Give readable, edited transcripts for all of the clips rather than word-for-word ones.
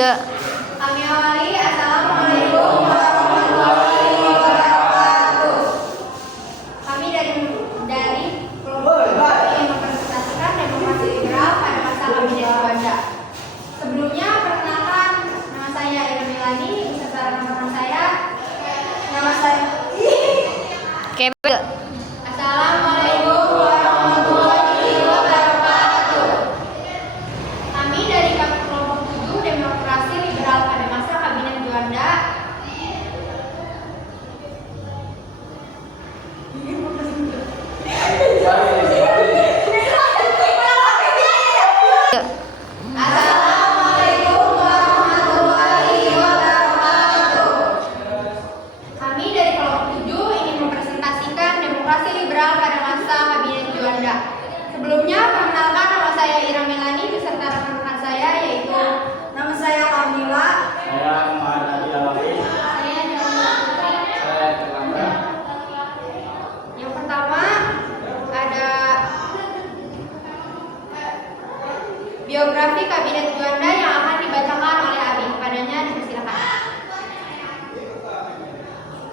Kami awali. Assalamualaikum warahmatullahi wabarakatuh. Kami dari kelompok yang mempresentasikan demokrasi liberal pada masa Kabinet Juanda. Sebelumnya perkenalkan, nama saya Ira Milani beserta rekan-rekan saya. Nama saya Kebel. Assalamualaikum warahmatullahi wabarakatuh. Kami dari kelompok 7 Demokrasi Liberal pada masa Kabinet Juanda. Assalamualaikum warahmatullahi wabarakatuh. Kami dari kelompok 7 ingin mempresentasikan demokrasi liberal pada masa Kabinet Juanda. Sebelumnya perkenalkan, nama saya Ira Melani beserta rekan-rekan saya, yaitu nama saya Kamila, Saya Muhammad Adi Alawi. saya Jawa Putri. Saya Terlambra. Yang pertama ada biografi Kabinet Juanda yang akan dibacakan oleh Abi. Padanya dipersilakan.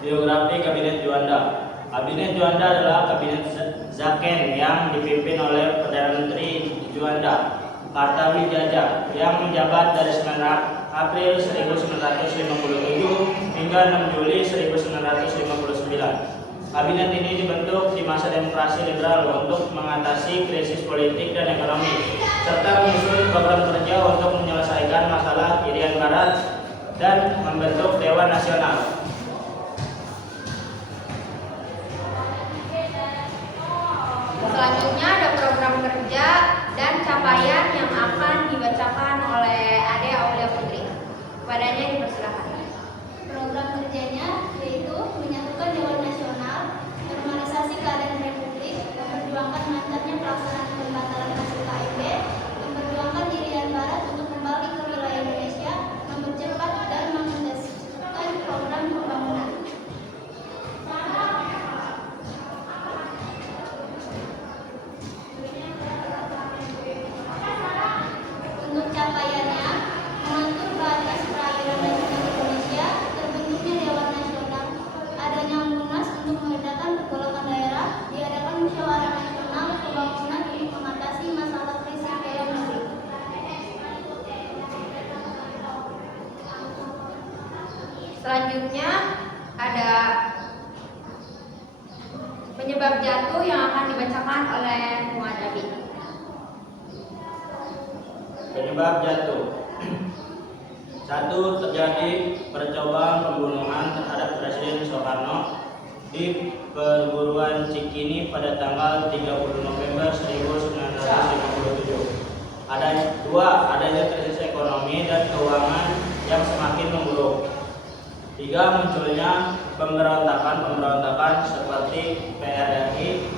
Biografi Kabinet Juanda. Kabinet Juanda adalah kabinet Zaken yang dipimpin oleh Perdana Menteri Juanda Kartawijaya yang menjabat dari 9 April 1957 hingga 6 Juli 1959. Kabinet ini dibentuk di masa demokrasi liberal untuk mengatasi krisis politik dan ekonomi, serta menyusun program kerja untuk menyelesaikan masalah Irian Barat dan membentuk Dewan Nasional. Selanjutnya ada program kerja dan capaian yang akan dibacakan oleh Ade Aulia Putri. Padanya dipersilakan. Program kerjanya yaitu menyatukan Dewan Nasional, normalisasi keadaan Republik, memperjuangkan lancarnya pelaksanaan pembatalan hasil KIP, memperjuangkan Irian Barat untuk kembali ke wilayah Indonesia, mempercepat dan mengintensifkan program pembangunan. Untuk capaiannya, mengatur batas perairan nasional Indonesia, terbentuknya Dewan Nasional, adanya Munas untuk membedakan pergolakan daerah, diadakan musyawarah nasional pembangunan untuk mengatasi masalah krisis dalam negeri. Selanjutnya ada penyebab jatuh yang akan dibacakan oleh Muhammad Abi. Penyebab jatuh. 1. Terjadi percobaan pembunuhan terhadap Presiden Soekarno di perguruan Cikini pada tanggal 30 November 1957. Adanya krisis ekonomi dan keuangan yang semakin memburuk. 3. Munculnya pemberontakan seperti PRRI,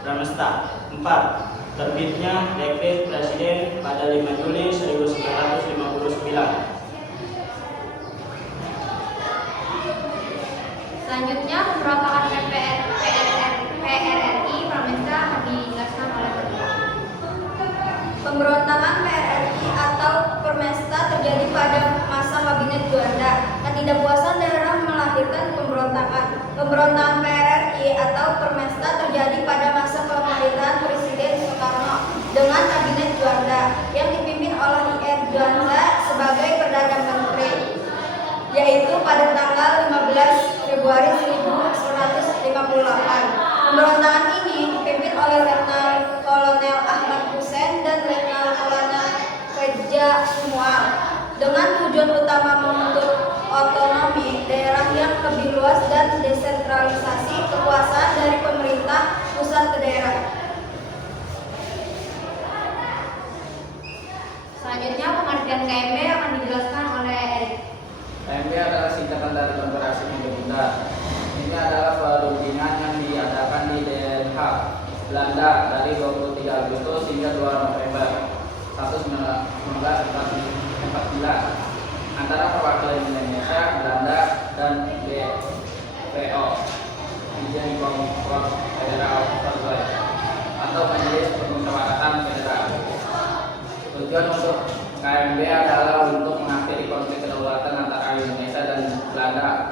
Pramesta. 4. Terbitnya dekret Presiden pada 5 Juli 1959. Selanjutnya pemberontakan PRRI Pramesta akan dijelaskan oleh Ketua. Pemberontakan PRRI atau Permesta terjadi pada masa Kabinet Juanda. Ketidakpuasan daerah melahirkan pemberontakan. Pemberontakan PRRI atau Permesta terjadi pada masa pemerintahan Presiden Soekarno dengan Kabinet Juanda yang dipimpin oleh IR Juanda sebagai Perdana Menteri, yaitu pada tanggal 15 Februari 1958. Pemberontakan ini dipimpin oleh Letnan Kolonel Ahmad Hussein dan Letnan Kolonel Reja Mual dengan tujuan utama membentuk otonomi daerah yang lebih luas dan desentralisasi kekuasaan dari pemerintah pusat ke daerah. Selanjutnya pengertian KMB akan dijelaskan oleh Erik. KMB adalah singkatan dari Konfederasi Bunda. Ini adalah perundingan yang diadakan di Den Haag, Belanda dari 23 Agustus hingga 2 November 1949 antara perwakilan Indonesia, Belanda, dan BPO, Izin Federal Parlemen atau Majelis Permusyawaratan Federal. Tujuan untuk KMB adalah untuk Belanda.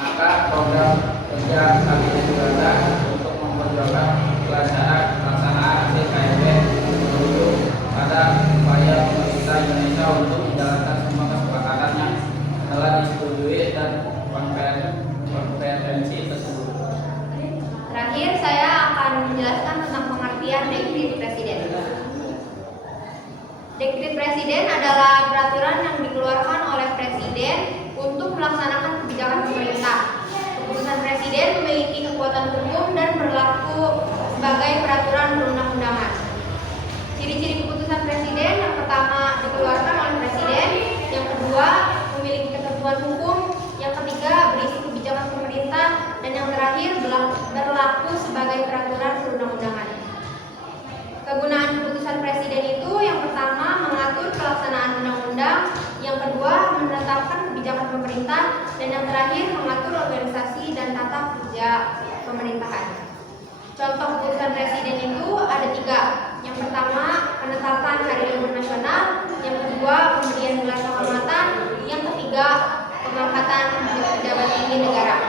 Maka program kerja Kabinet Juanda untuk memperjuangkan pelaksanaan hasil KMP merujuk pada upaya pemerintah Indonesia untuk menjalankan semua kesepakatan yang telah disetujui dan konferensi tersebut. Terakhir, saya akan menjelaskan tentang pengertian dekret presiden. Dekret presiden adalah peraturan yang dikeluarkan oleh presiden untuk melaksanakan kebijakan pemerintah. Keputusan presiden memiliki kekuatan hukum dan berlaku sebagai peraturan perundang-undangan. Ciri-ciri keputusan presiden: yang pertama, dikeluarkan oleh presiden; yang kedua, memiliki ketentuan hukum; yang ketiga, berisi kebijakan pemerintah; dan yang terakhir, berlaku sebagai peraturan perundang-undangan. Kegunaan keputusan presiden itu: yang pertama, mengatur pelaksanaan undang-undang; yang kedua, menetapkan kebijakan pemerintah; dan yang terakhir, mengatur organisasi dan tata kerja pemerintahan. Contoh keputusan presiden itu ada 3. Yang pertama, penetapan hari libur nasional; yang kedua, pemberian gelar kehormatan; yang ketiga, pengangkatan pejabat tinggi negara.